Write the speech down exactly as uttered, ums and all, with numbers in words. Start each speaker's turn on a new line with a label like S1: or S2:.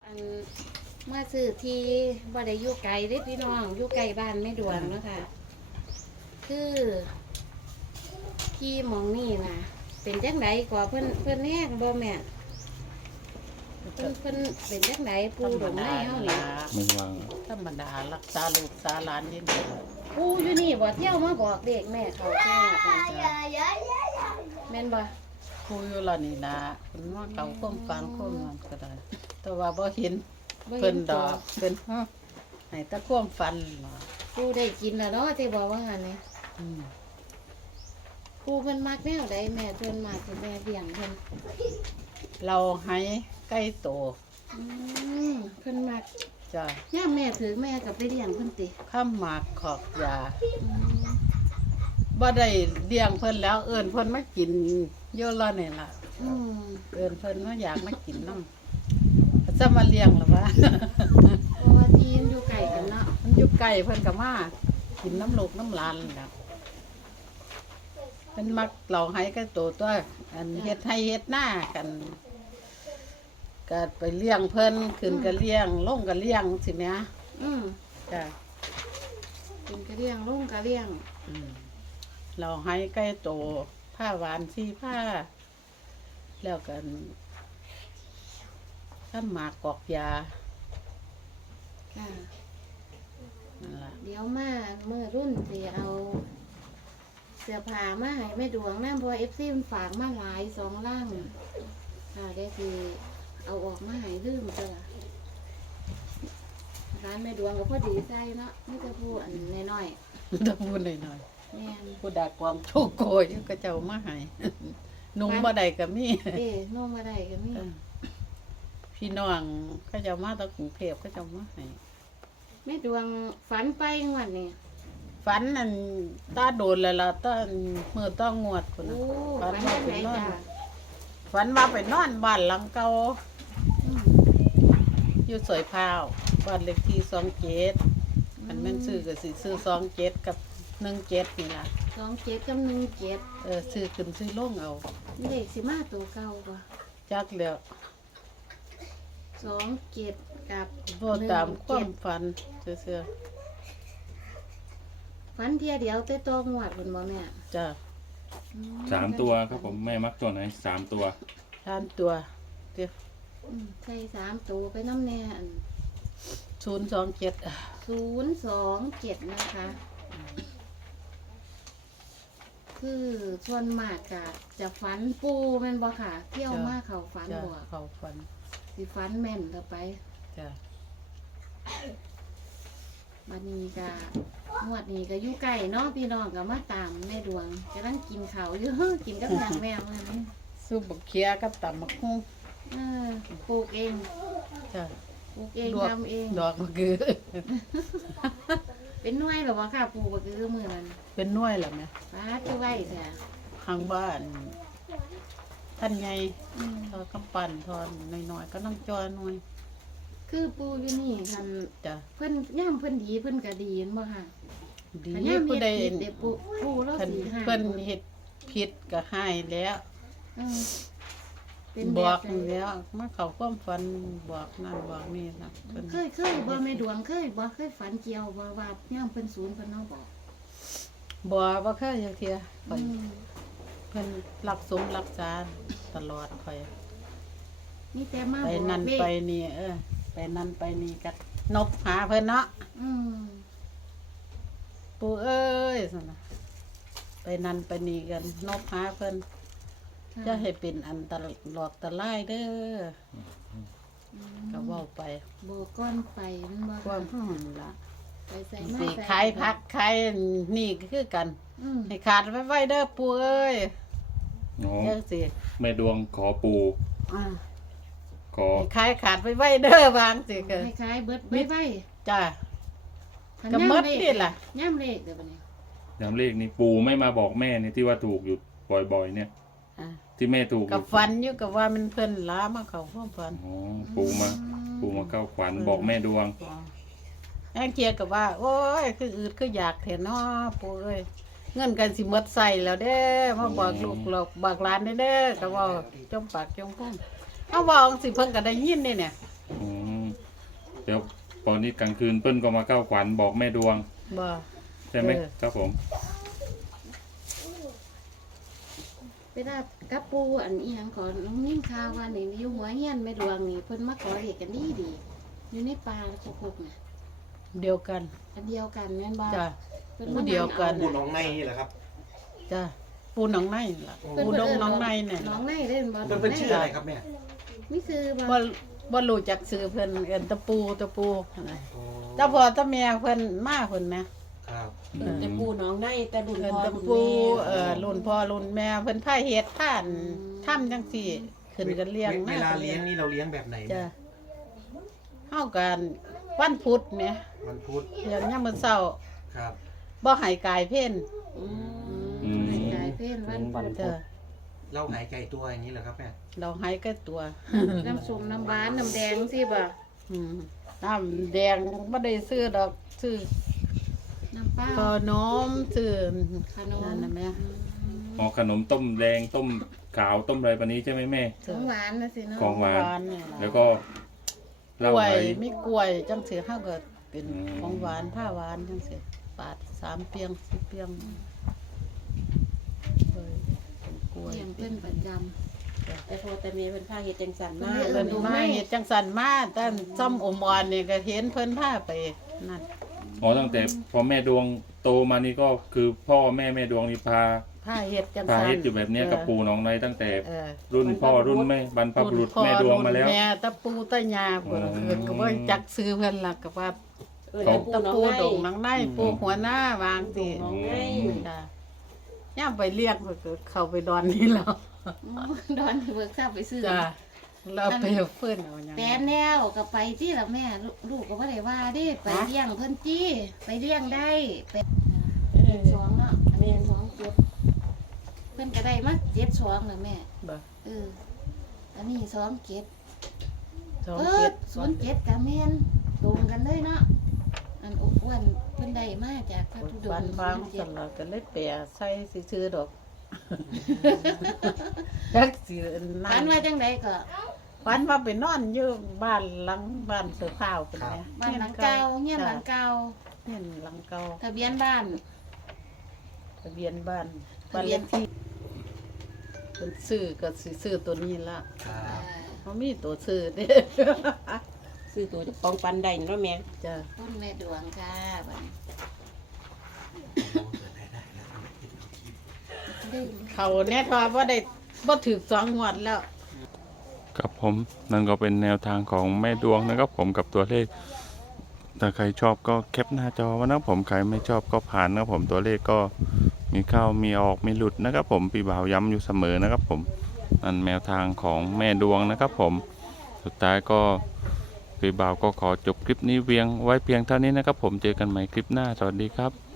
S1: อันเมื่อซื้อที่บ่ได้อยู่ไกลเด้พี่น้องอยู่ไกลบ้านแม่ดวงเนาะค่ะคือที่หมองนี่นะเป็นจังไดกว่าเพิ่นเพิ่นแห้งบ่แม่เพิ่นเพิ่นเป็นจังไดปูดงในเฮานี่
S2: มึงวาง
S3: ธรรมดารักษาลูกษาหลานนี่ดี
S1: ปูอยู่นี่บ่เที่ยวมาบอกเด็กแม่เขาแค่แม่นบ่
S3: ครูอยู่ละนี่นะเพิ่นว่าเขาความฝันความนั้นก็ได้ แต่ว่าบ่เห็น
S1: บ่เห็
S3: เพิ่น
S1: น
S3: ดอกเพิ่นฮะให้แตะความฝันเนาะ
S1: ปูได้กินแล้วเนาะที่บอกว่าหั่นนี่
S3: อืม
S1: ปูเพิ่นมักแนวใดแม่เพิ่นมักสิแม่เลี้ยงเพิ่น
S3: เราให้ใกล้โต
S1: อืมเพิ่นมัก
S3: จ้ะ
S1: ย่ามแม่ถือแม่ก็ไปเลี้ยงเพิ่นติ
S3: ข้ามหมากขอกยา
S1: อืม
S3: บ่ได้เลี้ยงเพิ่นแล้วเอิ้นเพิ่นมากินอยู่ละนี่ล่ะ
S1: อืม
S3: เอิ้นเพิ่นว่าอยากมากินนำก็จะมาเลี้ยงล่ะวะ
S1: เพราะว่าทีมอยู่ไกลกันเนาะ
S3: มันอยู่ใกล้เพิ่นก็มากินน้ำลูกน้ำหลานนั่นล่ะเพิ่นมักเราให้ใกล้โตตัวอันเฮ็ดให้เฮ็ดหน้ากันก็ไปเลี้ยงเพิ่นขึ้นก็เลี้ยงลงก็เลี้ยงสิแม่
S1: อืม
S3: จ้ะ
S1: เป็นกระเลี้ยงลุงกระเลี้ยง
S3: อืมเราให้ใกล้โตผ้าหวานสีผ้า แล้วกันข้ามหมากกอกยา
S1: ค่ะ
S3: นั่นล่ะ
S1: เดี๋ยวมาเมื่อรุ่นสิเอา เสื้อผ้ามาให้แม่ดวงน้ำเพราะเอฟซีมันฝากมาหลายสองล่างค่ะได้สิเอาออกมาให้ลืมจ้ะร้านแม่ดวงก็พอดีใจเนาะไม่จะพูดอันน้อย
S3: ต้องพูดหน่อย
S1: ๆแม่น
S3: ๆผู้ดากวางโชโกยก็เจ้ามาให้ นุ่งบ่ได้ก็มี
S1: เอ๊ะโน้มมาได้ก็มี
S3: เออพี่น้องก็เจ้ามาตะกรุงเทพก็เจ้ามาให้
S1: แม่ดวงฝันไปงวดนี่
S3: ฝันนั่นตาโดนแล้วล่ะตามือต้องงวดพุ่น
S1: โอ้
S3: น่ะ
S1: ฝันจังไหนจ้ะ
S3: ฝันว่าไปนอนบ้านหลังเก่า
S1: อืม
S3: อยู่สวยพร้าวบ้านเลขที่สองเจ็ดมันแม่นซื้อก็สิซื้อสองเจ็ดกับหนึ่งเจ็ดนี่ล่ะ
S1: สองเจ็ดกับหนึ่งเจ็ด
S3: เออซื้อขึ้นซื้อลงเอา
S1: เลขสิมาตัวเก่าป่ะ
S3: จักแล้ว
S1: สองเจ็ดกับ
S3: บ่ตามความฝันเซื่อ
S1: ฝันเทียเดียวแต่ตัวงวดบนบ่แม่
S3: ๆจ้ะ
S1: อื
S2: สามตัวครับผมแม่มักตัวไหนสามตัว
S3: ทานตัวเดี๋ยว
S1: อืมใส่สามตัวไปน้ำแน่อัน
S3: ศูนย์สองเจ็ด
S1: ศูนย์สองเจ็ดนะคะ คือส่วนมากจะจะฝันปูแม่นบ่ค่ะ เที่ยวมาเขาฝัน
S3: จ้ะ
S1: บ่
S3: เขาฝัน
S1: สิฝันแม่นต่อไป
S3: จ้ะ
S1: บัดนี้ก็งวดนี้ก็อยู่ไกลเนาะพี่น้องก็มาตามแม่ดวงกำลังกินข้าวอยู่ กินกับหนังแมวนั่นนี่
S3: ซุปบักเขียกับตำบักหุ่ง
S1: เออปลูกเอง
S3: จ้ะ
S1: ปลูกเอง
S3: ดอก
S1: ทำเอง
S3: ดอกมะเกือ
S1: เป็นหน่วยหรอวะค่ะปลูกก็คือมือนั้น
S3: เป็นหน่วยล่ะแม่
S1: ฟ้าคือไว้แท้
S3: ทางบ้าน ท่านใหญ่
S1: อืม
S3: ทอดกำปั่นทอนน้อยๆก็ต้องจอยหน่อย
S1: คือปูอยู่นี่คัน
S3: จ้ะ
S1: เพิ่นย่ามเพิ่นดีเพิ่นก็ดีเห็นบ่ค่ะ
S3: ดี
S1: คันย่าม
S3: ผู้
S1: เฮ็ด
S3: ใด
S1: ผิดเด้ปูปูแล้ว
S3: เพิ่น
S1: สิให้
S3: เพิ่นเฮ็ดผิดก็ให้แล้ว
S1: เออเป็น
S3: บ
S1: แบ
S3: อบ ก
S1: ใด
S3: แล้วมาเข้าความฝันบอกนั่นบอกนี่นะเพิ่น
S1: เคยเคยบ่แม่ดวงเคยบ่เคยฝันเกี่ยวบ่ว่าย่ามเพิ่นศูนย์เพิ่นเนาะบอก
S3: บ่บ่เคยจักเที่ยข่อย
S1: อืม
S3: เพิ่นรักสมรักษาตลอดข่อย
S1: นี่แต่มา
S3: ไป
S1: บอก
S3: นั่น
S1: เด็ก
S3: ไปนี่เออ ไปนั่นไปนี่ก็นบหาเพิ่นเนาะ
S1: อืม
S3: ปู่เอ้ยซั่นน่ะไปนั่นไปนี่กันนบหาเพิ่น
S1: ค่ะ
S3: จะให้เป็นอันตลอกตะไลายเด้อ
S1: อืม
S3: ก็เว้าไป
S1: บอกก้อนไปนั่นบ่
S3: ควา
S1: ค่ะ
S3: มหื่นล่ะ
S1: ไปใส่มา
S3: สิ
S1: ใส่
S3: ขายผักขายนี่ก็คือกัน
S1: อืม
S3: ให้ขาดไว้ไว้เด้อปู่เอ้ย
S2: โอ้
S3: จังสิ
S2: แม่ดวงขอปู
S3: อ่า
S2: ขอ
S3: ให้ขายขาดไว้ไว้เด้อบางสิก็
S1: ให้ขายเบิดไว้ไว้
S3: จ้า
S1: คัน
S3: ก็
S1: ย่ำ
S3: หมด
S1: เลข
S3: นี่ล่ะ
S1: ย่ำเลขเดี๋ยวบัดนี้
S2: ย้ำเลขนี่ปูไม่มาบอกแม่นี่ที่ว่าถูกอยู่บ่อยๆเนี่ย
S3: อ่า
S2: ที่แม่ถูกอ
S3: กับ
S2: ยู่
S3: ฟันอยู่กับว่ามันเพิ่นล้ามาเข้าห้องฟัน
S2: อ๋อปูมาปูมาเข้าขวัญบอกแม่ดวง
S3: แองเกียกับว่า โอ้ย คืออืดคืออยากเถอะเนาะปู่เอ้ยเงินกันสิหมดใส่แล้วเด้อมาบอกลูกหลอกบอกหลานได้เด้อก็เว่าจมปากจมคงเอาเว่าจั่งสิเพิ่นก็ได้ยินนี่เนี่ย
S2: อืมแล้วพอนี้กลางคืนเปิ้ลก็มาเข้าฝันบอกแม่ดวง
S3: บ่
S2: ใช่ไหม
S3: เออ
S2: ครับผม
S1: เวลากับปูอันอีหยังก่อนน้องนิ่มข่าวว่านี่อยู่หัวเฮียนแม่ดวงนี่เพิ่นมาขอเรียกกันดีดีๆอยู่ในป่าพกๆน่ะ
S3: เดียวกัน
S1: อันเดียวกันแม่นบ่
S3: จ้ะ
S1: เพิ่น
S3: ผู้
S1: มา
S3: เดียวกัน
S1: อา
S4: ปูน้องในนี่แหละครับ
S3: จ้ะปูหนองในล่ะ
S1: เพิ่
S3: ปูดง
S1: เพิ่
S3: หนองในเนี่ย
S1: น้องในเล่นบ่
S4: มันเป็นชื่ออะไรครับแม่
S1: นี่คือบ่
S3: บ่บ่รู้จักชื่อเพิ่นเอิ้นตะปูตะปูนะ
S4: โอ้
S3: แต่พ่อแต่แม่เพิ่นมาเพิ่นแหม
S4: ครับ
S2: อืม
S5: แต่ปูน้องได้แต่รุ่น
S3: เพิ่น
S5: พ่อ
S3: ตะ
S5: รุ่น
S3: ปู
S5: แม่
S3: เอ่อรุ่นพ่อรุ่นแม่เพิ่นพาเฮ็ดพานทำจังซี่ขึ้นกันเลี้ยง
S4: เว
S3: มา
S4: ลาเลี้ยงนี่เราเลี้ยงแบบไหน
S3: จ้ะ
S4: แม่
S3: เฮากันวันพุธแหม
S4: วันพุธ
S3: เลี้ยงยามมื้อเช้า
S4: ครับ
S3: บ่ให้กายเพ่น
S1: อื
S2: อื
S1: ม
S2: ม
S1: ให้กายเพ่นวันพุธ
S3: จ้ะ
S4: เราหายไก่ตัวอย่างนี้เหรอครับแม่
S3: เราให้แก่ตัว
S1: น้ำส้มน้ำหวานน้ำแดงสิบ่
S3: อืมน้ำแดงบ่ได้ซื้อดอกซื้อ
S1: น้ำเปล่า
S3: ขนมซื้อ
S1: ขนม
S3: นั่นน่ะแม่
S2: อ๋อขนมต้มแดงต้มขาวต้มอะไรปานนี้ใช่ไหมแม่
S1: ของหวานนะสิเนาะ
S2: ของหวาน
S3: นี่ล่ะ
S2: แล้วก็เห
S3: ก
S2: ล้า
S3: ล้วย
S2: ไหล
S3: มีกล้วยจังซี่เฮาก็เป็น
S2: อืม
S3: ของหวานผ้าหวานจังซี่ปาดสามเปียงสิบเปียงกล้วยเป็นกล้วย
S1: เลี้ยงเพิ่นประจำ
S5: แต่พอแต่เมียเป็นผ้าเฮ็ดจังสันมาก
S3: เพิ่นมาเฮ็ดจังสันมาแต่ซ่อมอมวอนนี่ก็เห็นเพิ่นพาไปนั่น
S2: อ๋อตั้งแต่พอแม่ดวงโตมานี่ก็คือพ่อแม่แม่ดวงนี่พา
S3: พาเฮ็ดจัง
S2: พา
S3: สัน
S2: เฮ็ดอยู่แบบเนี้ยกับปู่น้องน้อยตั้งแต่
S3: เออ
S2: รุ่นพ่อรุ่นแม่บรรพบุรุษแม่ดวงมาแล้ว
S3: รุ่นแม่ตะปูตะยาพุ่น
S2: อืม
S3: เพิ่นก็บ่จักซื้อเพิ่นล่ะก็ว่า
S5: เออ
S2: เขา
S5: แต่
S3: ตะ
S5: ปูน้อง
S3: ปู
S5: ได้
S3: ดงหนังในปูหัวหน้าวางสิ
S5: น้องได้
S3: จ้ะย่ามไปเรียกเพิ่นก็เข้าไปดอนนี่แล้ว
S1: อ๋อดอนเบิกทราบไปซื้อ
S3: จ้ะแล้วไปเพิ่นเอาหยัง
S1: แปนแล้วก็ไปที่ละแม่ลูกลูกก็บ่ได้ว่าเดิไป
S3: ฮะ
S1: เลี้ยงเพิ่นจี้ไปเลี้ยงได้ไป
S5: เออ
S1: สองเนาะอันนี้สองเจ็ดเพิ่นก็ได้มาเจ็ดสองนะแม่
S3: บ่
S1: เอออันนี้สองเจ็ด
S3: สอง
S1: เอ
S3: เจ็
S1: อ
S3: ด
S1: ศูนย์เจ็ดกับแม่นตรงกันเลยเนาะอันอ้วนๆเพิ่นได้มาจากพระธุดง
S3: วัน
S1: ค์
S3: ฟัง
S1: ศูนย์
S3: ส
S1: เจ็ด
S3: ลับก็เลยแปะใส่ซื่อๆดอกจักสิ
S1: ฝันว่าจังไดก็
S3: ฝันว่าไปนอนอยู่บ้านหลังบ้านเสือข้าวเป็นไง
S1: บ้านหลังเก่าเฮียนหลังเก่า
S3: เฮียนหลังเก่า
S1: ทะเบียนบ้าน
S3: ทะเบียนบ้าน
S1: ทะ
S3: บ้าน
S1: เบี
S3: เลย
S1: น
S3: ขที่เป็นซื้อก็สิซื้อตัวนี้ละ
S4: ครับ
S3: เขามีตัวซื้อเด้
S5: ซื้อตัวจะปองปันได้เนาะแม่
S3: จ้ะ
S1: ต้นแม่ดวงค่ะบัดนี้ได้
S3: เขาแน่ทว่าบ่ได้บ่ถือสองงวดแล้ว
S2: ครับผมนั่นก็เป็นแนวทางของแม่ดวงนะครับผมกับตัวเลขถ้าใครชอบก็แคปหน้าจอไว้นะครับผมใครไม่ชอบก็ผ่านนะครับผมตัวเลขก็มีเข้ามีออกมีหลุดนะครับผมพี่บ่าวย้ำอยู่เสมอนะครับผมนั่นแนวทางของแม่ดวงนะครับผมสุดท้ายก็พี่บ่าวก็ขอจบคลิปนี้เพียงไว้เพียงเท่านี้นะครับผมเจอกันใหม่คลิปหน้าสวัสดีครับ